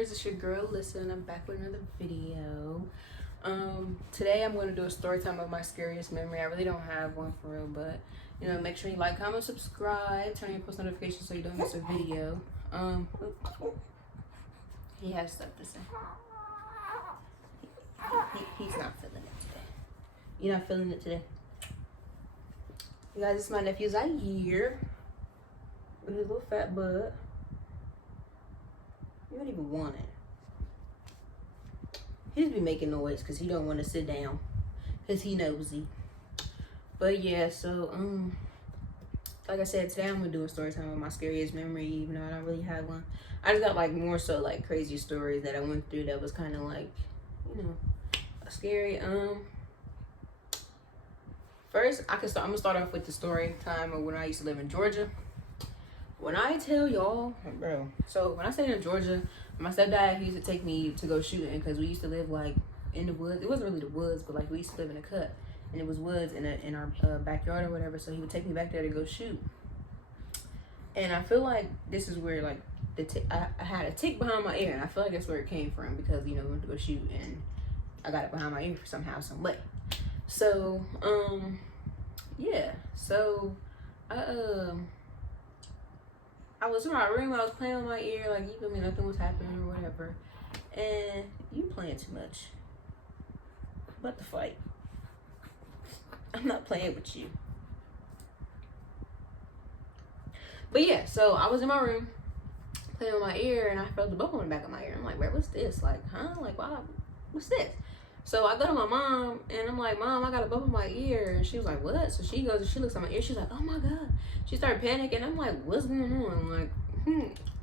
viewers, it's your girl Listen. I'm back with another video. Today I'm going to do a story time of my scariest memory. I really don't have one for real, but you know, make sure you like, comment, subscribe, turn on your post notifications so you don't miss a video. He has stuff to say. He's not feeling it today. You're not feeling it today? You guys, it's my nephew's out here with his little fat butt. You don't even want it. He just be making noise because he don't want to sit down because he nosy. But yeah, so like I said, today I'm gonna do a story time of my scariest memory, even though I don't really have one. I just got like more so like crazy stories that I went through that was kind of like, you know, scary. First I'm gonna start off with the story time of when I used to live in Georgia. When I tell y'all, bro, so when I stayed in Georgia, my stepdad, he used to take me to go shooting because we used to live like in the woods. It wasn't really the woods, but like we used to live in a cut, and it was woods in our backyard or whatever. So he would take me back there to go shoot. And I feel like this is where like I had a tick behind my ear, and I feel like that's where it came from because you know we went to go shoot and I got it behind my ear somehow, some way. So yeah, so I was in my room, I was playing with my ear, like, you feel me, nothing was happening or whatever. And you playing too much. What the fight? I'm not playing with you. But yeah, so I was in my room, playing with my ear, and I felt the bump on the back of my ear. I'm like, where, what's this? Like, huh? Like, wow, what's this? So I go to my mom, and I'm like, Mom, I got a bump in my ear. And she was like, what? So she goes and she looks at my ear. She's like, oh my God. She started panicking. I'm like, what's going on? Like,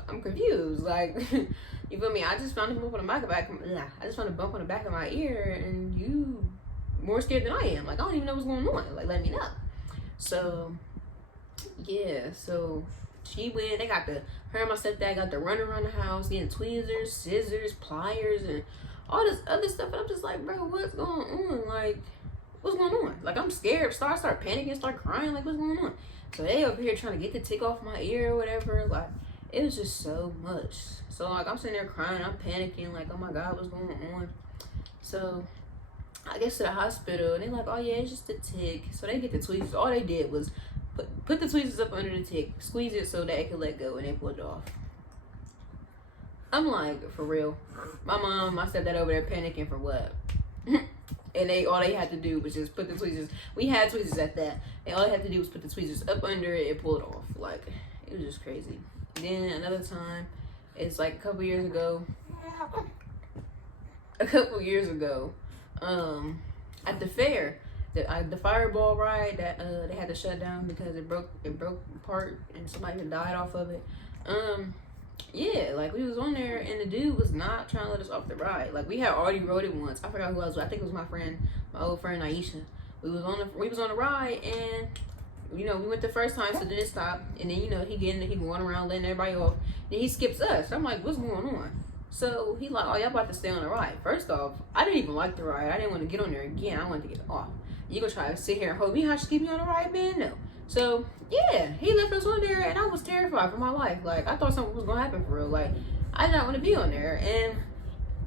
I'm confused. Like, you feel me? I just found a bump on the back of my ear, and you more scared than I am. Like, I don't even know what's going on. Like, let me know. So, yeah. So she went. Her and my stepdad got to run around the house, getting tweezers, scissors, pliers, and all this other stuff. And I'm just like, bro, what's going on? Like, what's going on? Like, I'm scared. Start panicking, start crying. Like, what's going on? So they over here trying to get the tick off my ear or whatever. Like, it was just so much. So like, I'm sitting there crying, I'm panicking, like, oh my God, what's going on? So I get to the hospital and they're like, oh yeah, it's just a tick. So they get the tweezers. All they did was put the tweezers up under the tick, squeeze it so that it could let go, and they pulled it off. I'm like, for real? My mom, my stepdad over there panicking for what? And all they had to do was just put the tweezers. We had tweezers at that. And all they had to do was put the tweezers up under it and pull it off. Like, it was just crazy. Then another time, it's like a couple years ago, at the fair, the fireball ride that they had to shut down because it broke apart and somebody had died off of it. Yeah, like we was on there and the dude was not trying to let us off the ride. Like, we had already rode it once. I forgot who else. I think it was my old friend Aisha. We was on the ride, and you know, we went the first time, so then it stopped, and then you know he going around letting everybody off. Then he skips us. I'm like, what's going on? So he like, oh, y'all about to stay on the ride. First off, I didn't even like the ride. I didn't want to get on there again. I wanted to get off. You gonna try to sit here and hold me hostage, keep me on the ride, man? No. So yeah, he left us on there, and I was terrified for my life. Like, I thought something was gonna happen for real. Like, I did not want to be on there. And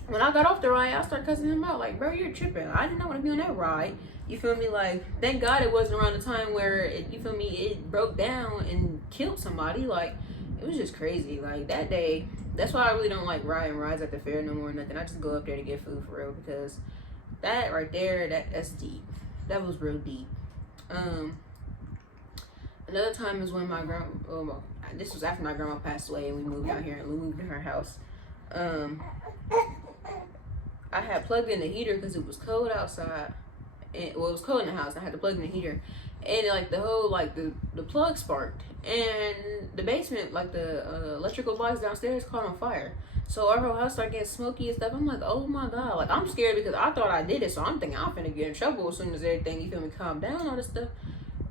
when I got off the ride, I started cussing him out. Like, bro, you're tripping. I did not want to be on that ride. You feel me? Like, thank God it wasn't around the time where it broke down and killed somebody. Like, it was just crazy. Like, that day, that's why I really don't like riding rides at the fair no more or nothing. I just go up there to get food for real, because that right there, that's deep. That was real deep. Another time is when my grandma, this was after my grandma passed away and we moved out here and we moved to her house. I had plugged in the heater because it was cold outside. It was cold in the house. I had to plug in the heater, and like the whole the plug sparked, and the basement, like the electrical box downstairs, caught on fire. So our whole house started getting smoky and stuff. I'm like, oh my God, like, I'm scared because I thought I did it, so I'm thinking I'm finna get in trouble as soon as everything, you feel me, calm down, all this stuff.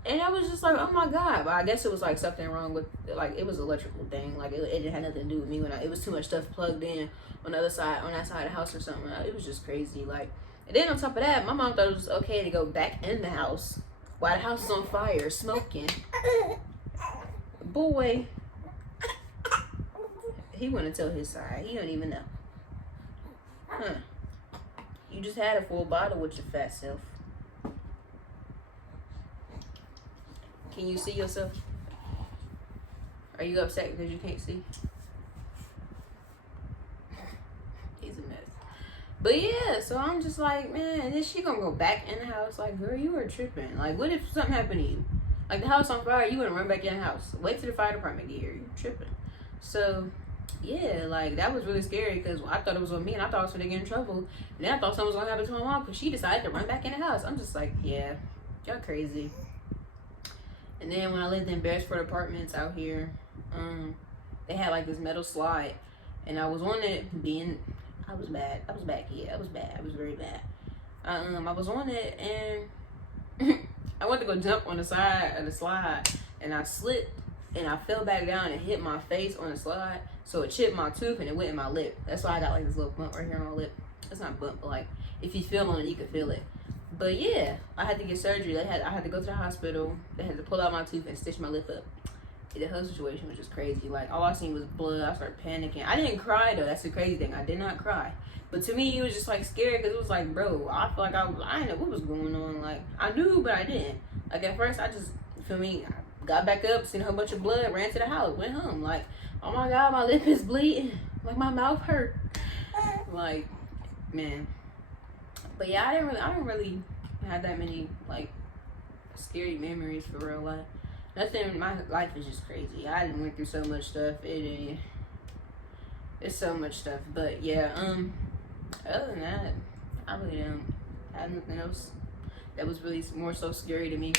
And I was just like, oh my God. But I guess it was like something wrong with, like, it was an electrical thing. Like, it didn't have nothing to do with me it was too much stuff plugged in on the other side, on that side of the house or something. It was just crazy. Like, and then on top of that, my mom thought it was okay to go back in the house while the house is on fire, smoking. Boy, he wouldn't tell his side. He don't even know. Huh. You just had a full bottle with your fat self. Can you see yourself? Are you upset because you can't see? He's a mess. But yeah, so I'm just like, man, and then she gonna go back in the house. Like, girl, you were tripping. Like, what if something happened to you? Like, the house on fire, you wouldn't run back in the house. Wait till the fire department get here. You tripping. So, yeah, like, that was really scary because I thought it was on me and I thought I was gonna get in trouble. And then I thought something was gonna happen to my mom because she decided to run back in the house. I'm just like, yeah, y'all crazy. And then when I lived in Beresford Apartments out here, they had like this metal slide, and I was on it I was bad. I was bad, kid. I was bad. I was very bad. I was on it, and I went to go jump on the side of the slide, and I slipped, and I fell back down and hit my face on the slide, so it chipped my tooth and it went in my lip. That's why I got like this little bump right here on my lip. It's not a bump, but like if you feel on it, you can feel it. But yeah, I had to get surgery. I had to go to the hospital. They had to pull out my tooth and stitch my lip up. The whole situation was just crazy. Like, all I seen was blood. I started panicking. I didn't cry though. That's the crazy thing. I did not cry. But to me, it was just like scary because it was like, bro, I feel like I didn't know what was going on. Like, I knew, but I didn't. Like, at first, I just, feel me, I got back up, seen a whole bunch of blood, ran to the house, went home. Like, oh my God, my lip is bleeding. Like, my mouth hurt. Like, man. But yeah, I didn't really have that many like scary memories for real life. Nothing. My life is just crazy. I done went through so much stuff. It's so much stuff. But yeah. Other than that, I really don't have nothing else that was really more so scary to me.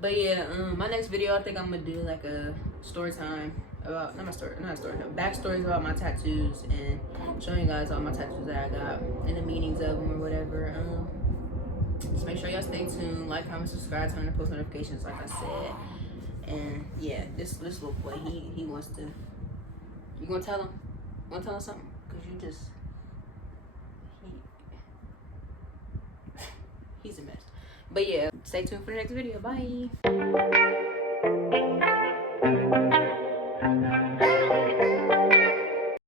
But yeah. My next video, I think I'm gonna do like a story time about not story time, backstories about my tattoos and showing you guys all my tattoos that I got and the meanings of them or whatever. Just make sure y'all stay tuned, like, comment, subscribe, turn on the post notifications, like I said. And yeah, this little boy, he wants to. You gonna tell him? You wanna tell him something? Cause you just he's a mess. But yeah, stay tuned for the next video. Bye.